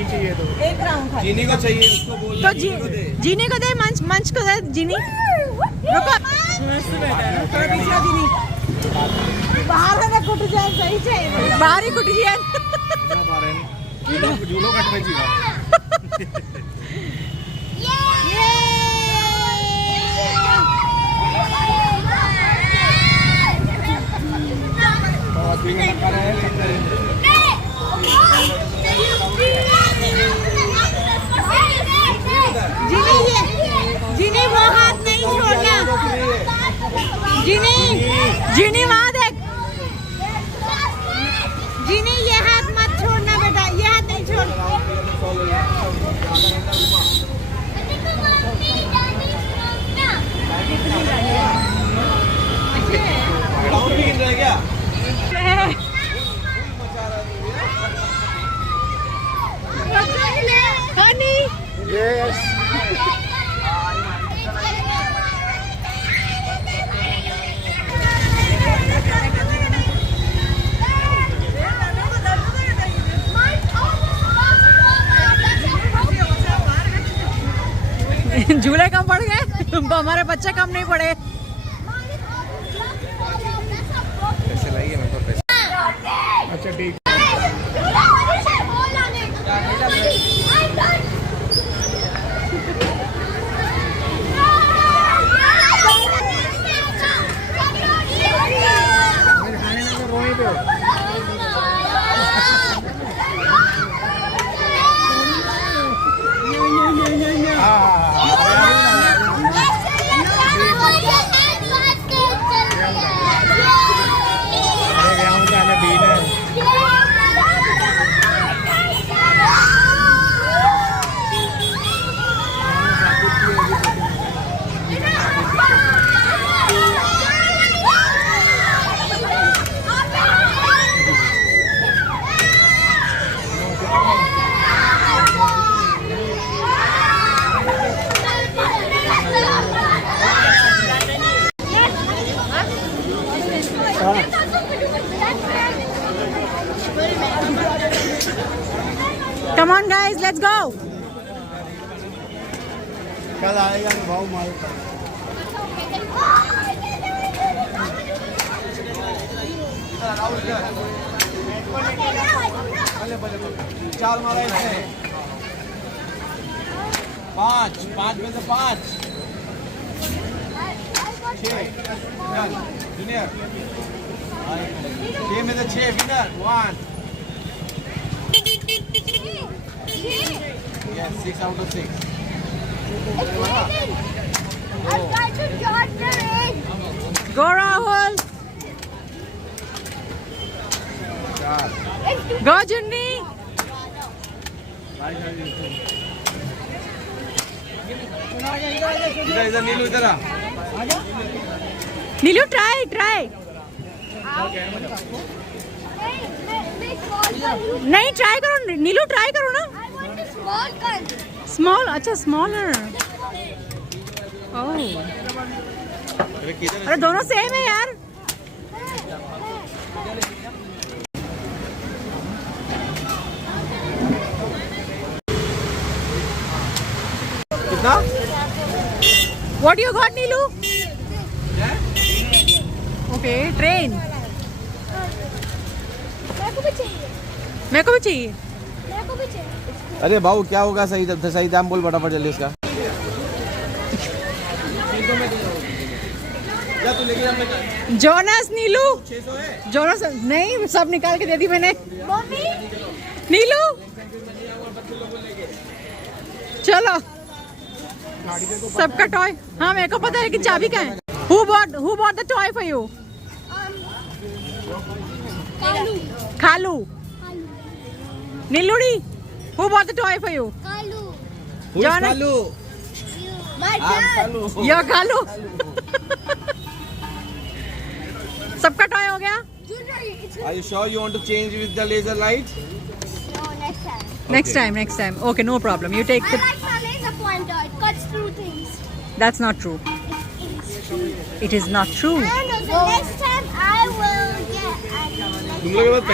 नहीं चाहिए तो एक राउंड खा जीनी को चाहिए, उसको बोलना तो जीनी को दे, मंच को दे जीनी। रुको थोड़ा पीछे जीनी, बाहर है ना कुट जाए, सही चाहिए बाहर ही कुट जाए। झूलो कट में चाहिए। जीनी वो हाथ नहीं छोड़ना, जीनी वहाँ देख, जीनी ये हाथ मत छोड़ना बेटा, ये हाथ नहीं छोड़। क्या Yes. झूले कम पड़ गए, हमारे बच्चे कम नहीं पड़े। कैसे लगी मेरे को पैसे? अच्छा ठीक। Come on guys, let's go. कल आएगा भाव माल का। चार मारा इसने। 5 में से 5 6 विनर, 6 में से 6 winner 1। Yes, 6 out of 6. I'm trying to jot the rain. Go Rahul. Go Junni. इधर नीलू इधर आ। नीलू try. नहीं ट्राई करो नीलू, ट्राई करो ना। I want a small gun. Small, अच्छा स्मॉलर। ओह अरे दोनों सेम है यार। कितना? What you got Neelu? Okay train. मेरे को भी चाहिए। अरे भाऊ क्या होगा? सही दाम बोल फटाफट जल्दी इसका। जोनस नीलू, जोनस नहीं, सब निकाल के दे दी मैंने। नीलू चलो सबका टॉय। हाँ मेरे को पता है लेकिन चाबी क्या है। Who bought the toy for you? खालू। नीलूड़ी, who bought the toy for you? John- Kalu? My dad. Your खालू। सबका टॉय हो गया। Are you sure you want to change with the laser light? No, next time. Next time. Okay, no problem. You take I the. like my laser pointer. It cuts through things. That's not true. It's true. It is not true. I know. The next time I will get. तुम लोग